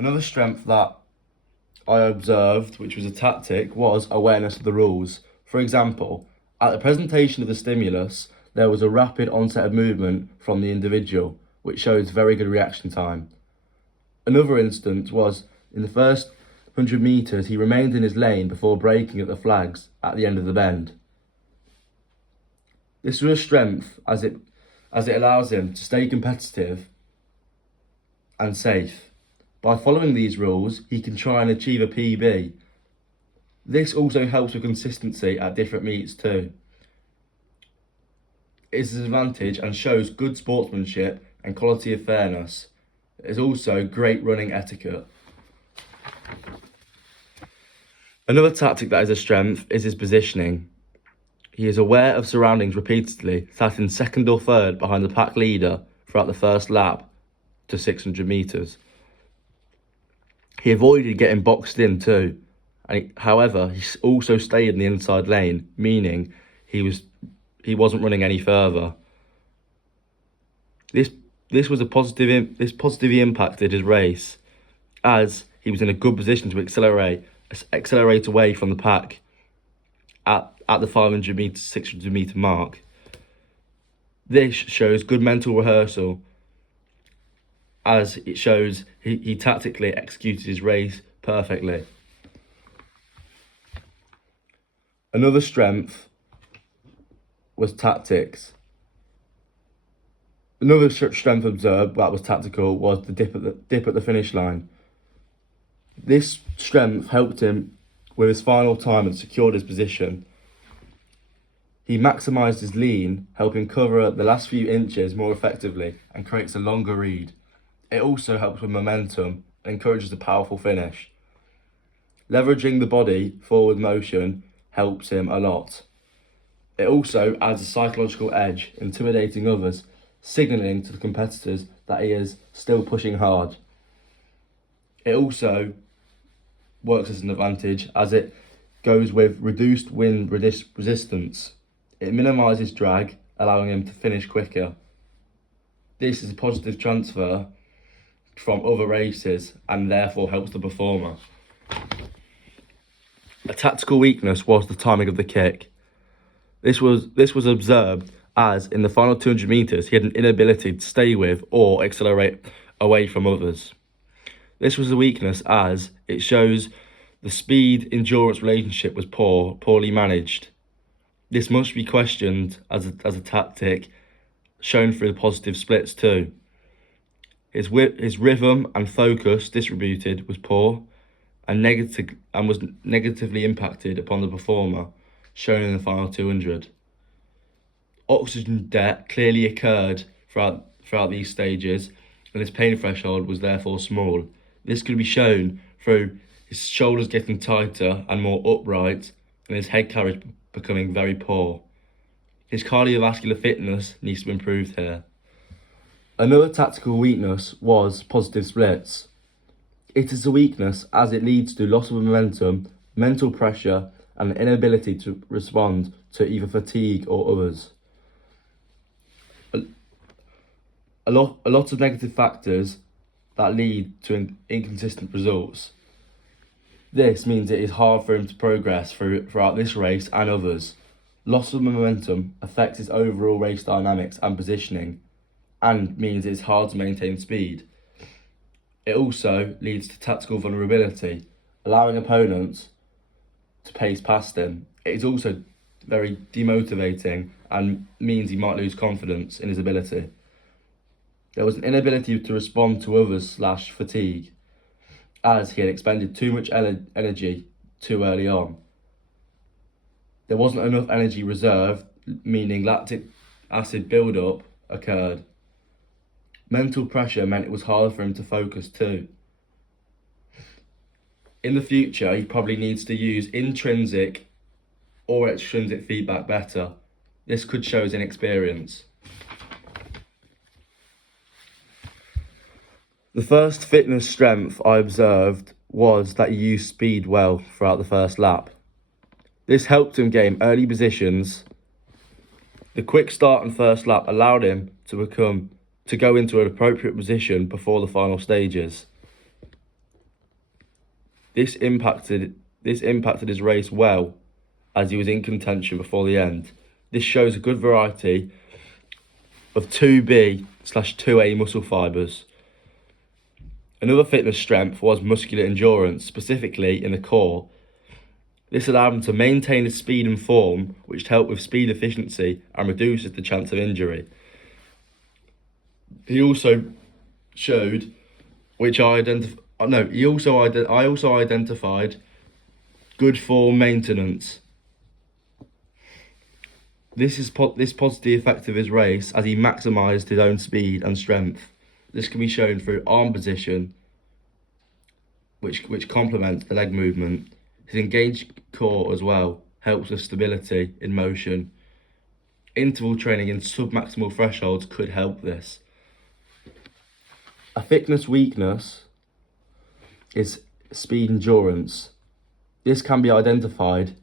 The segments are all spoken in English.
Another strength that I observed, which was a tactic, was awareness of the rules. For example, at the presentation of the stimulus, there was a rapid onset of movement from the individual, which shows very good reaction time. Another instance was in the first 100 metres, he remained in his lane before braking at the flags at the end of the bend. This was a strength as it allows him to stay competitive and safe. By following these rules, he can try and achieve a PB. This also helps with consistency at different meets too. It is an advantage and shows good sportsmanship and quality of fairness. It is also great running etiquette. Another tactic that is a strength is his positioning. He is aware of surroundings repeatedly, starting second or third behind the pack leader throughout the first lap to 600 metres. He avoided getting boxed in too, however, he also stayed in the inside lane, meaning he wasn't running any further. This positively impacted his race, as he was in a good position to accelerate away from the pack at the 500 metre, 600 metre mark. This shows good mental rehearsal, as it shows he tactically executed his race perfectly. Another strength was tactics. Another strength observed that was tactical was the dip at the finish line. This strength helped him with his final time and secured his position. He maximised his lean, helping cover the last few inches more effectively and creates a longer read. It also helps with momentum and encourages a powerful finish. Leveraging the body forward motion helps him a lot. It also adds a psychological edge, intimidating others, signalling to the competitors that he is still pushing hard. It also works as an advantage as it goes with reduced wind resistance. It minimises drag, allowing him to finish quicker. This is a positive transfer from other races and therefore helps the performer. A tactical weakness was the timing of the kick. This was observed as in the final 200 metres he had an inability to stay with or accelerate away from others. This was a weakness as it shows the speed-endurance relationship was poorly managed. This must be questioned as a tactic shown through the positive splits too. His rhythm and focus distributed was poor and was negatively impacted upon the performer, shown in the final 200. Oxygen debt clearly occurred throughout these stages, and his pain threshold was therefore small. This could be shown through his shoulders getting tighter and more upright, and his head carriage becoming very poor. His cardiovascular fitness needs to be improved here. Another tactical weakness was positive splits. It is a weakness as it leads to loss of momentum, mental pressure, and the inability to respond to either fatigue or others. A lot of negative factors that lead to inconsistent results. This means it is hard for him to progress throughout this race and others. Loss of momentum affects his overall race dynamics and positioning, and means it's hard to maintain speed. It also leads to tactical vulnerability, allowing opponents to pace past him. It is also very demotivating and means he might lose confidence in his ability. There was an inability to respond to others / fatigue, as he had expended too much energy too early on. There wasn't enough energy reserved, meaning lactic acid build-up occurred. Mental pressure meant it was hard for him to focus too. In the future, he probably needs to use intrinsic or extrinsic feedback better. This could show his inexperience. The first fitness strength I observed was that he used speed well throughout the first lap. This helped him gain early positions. The quick start and first lap allowed him to go into an appropriate position before the final stages. This impacted his race well, as he was in contention before the end. This shows a good variety of 2B/2A muscle fibres. Another fitness strength was muscular endurance, specifically in the core. This allowed him to maintain his speed and form, which helped with speed efficiency and reduces the chance of injury. He also showed, I also identified good form maintenance. This positive effect of his race as he maximised his own speed and strength. This can be shown through arm position, which complements the leg movement. His engaged core as well helps with stability in motion. Interval training in submaximal thresholds could help this. A fitness weakness is speed endurance. This can be identified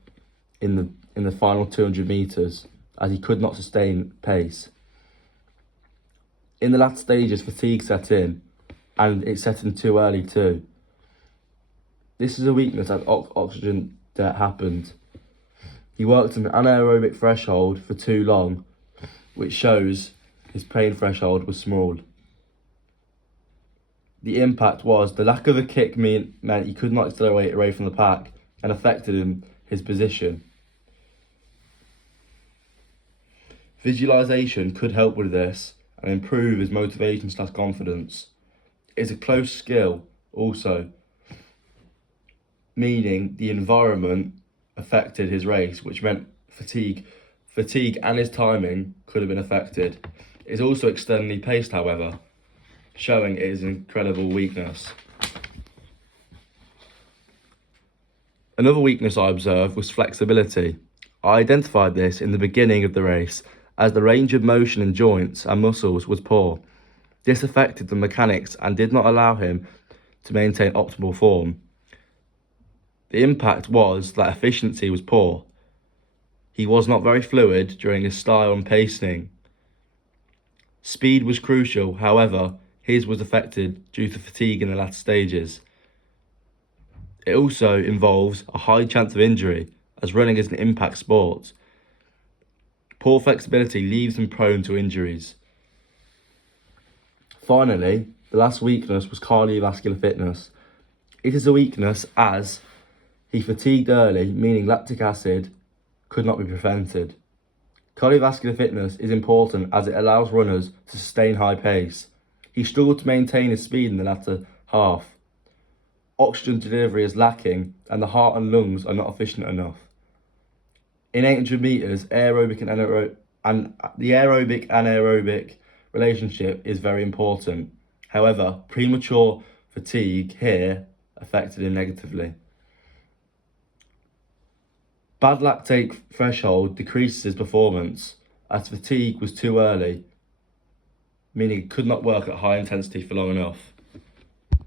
in the final 200 meters as he could not sustain pace. In the last stages, fatigue set in, and it set in too early too. This is a weakness as oxygen debt happened. He worked an anaerobic threshold for too long, which shows his pain threshold was small. The impact was the lack of a kick meant he could not accelerate away from the pack and affected his position. Visualization could help with this and improve his motivation/confidence. It's a close skill also, meaning the environment affected his race, which meant fatigue and his timing could have been affected. It's also externally paced, however, showing it is an incredible weakness. Another weakness I observed was flexibility. I identified this in the beginning of the race as the range of motion in joints and muscles was poor. This affected the mechanics and did not allow him to maintain optimal form. The impact was that efficiency was poor. He was not very fluid during his style and pacing. Speed was crucial, however, his was affected due to fatigue in the latter stages. It also involves a high chance of injury, as running is an impact sport. Poor flexibility leaves him prone to injuries. Finally, the last weakness was cardiovascular fitness. It is a weakness as he fatigued early, meaning lactic acid could not be prevented. Cardiovascular fitness is important as it allows runners to sustain high pace. He struggled to maintain his speed in the latter half. Oxygen delivery is lacking and the heart and lungs are not efficient enough. In 800 meters, the aerobic anaerobic relationship is very important. However, premature fatigue here affected him negatively. Bad lactate threshold decreases his performance as fatigue was too early, meaning he could not work at high intensity for long enough.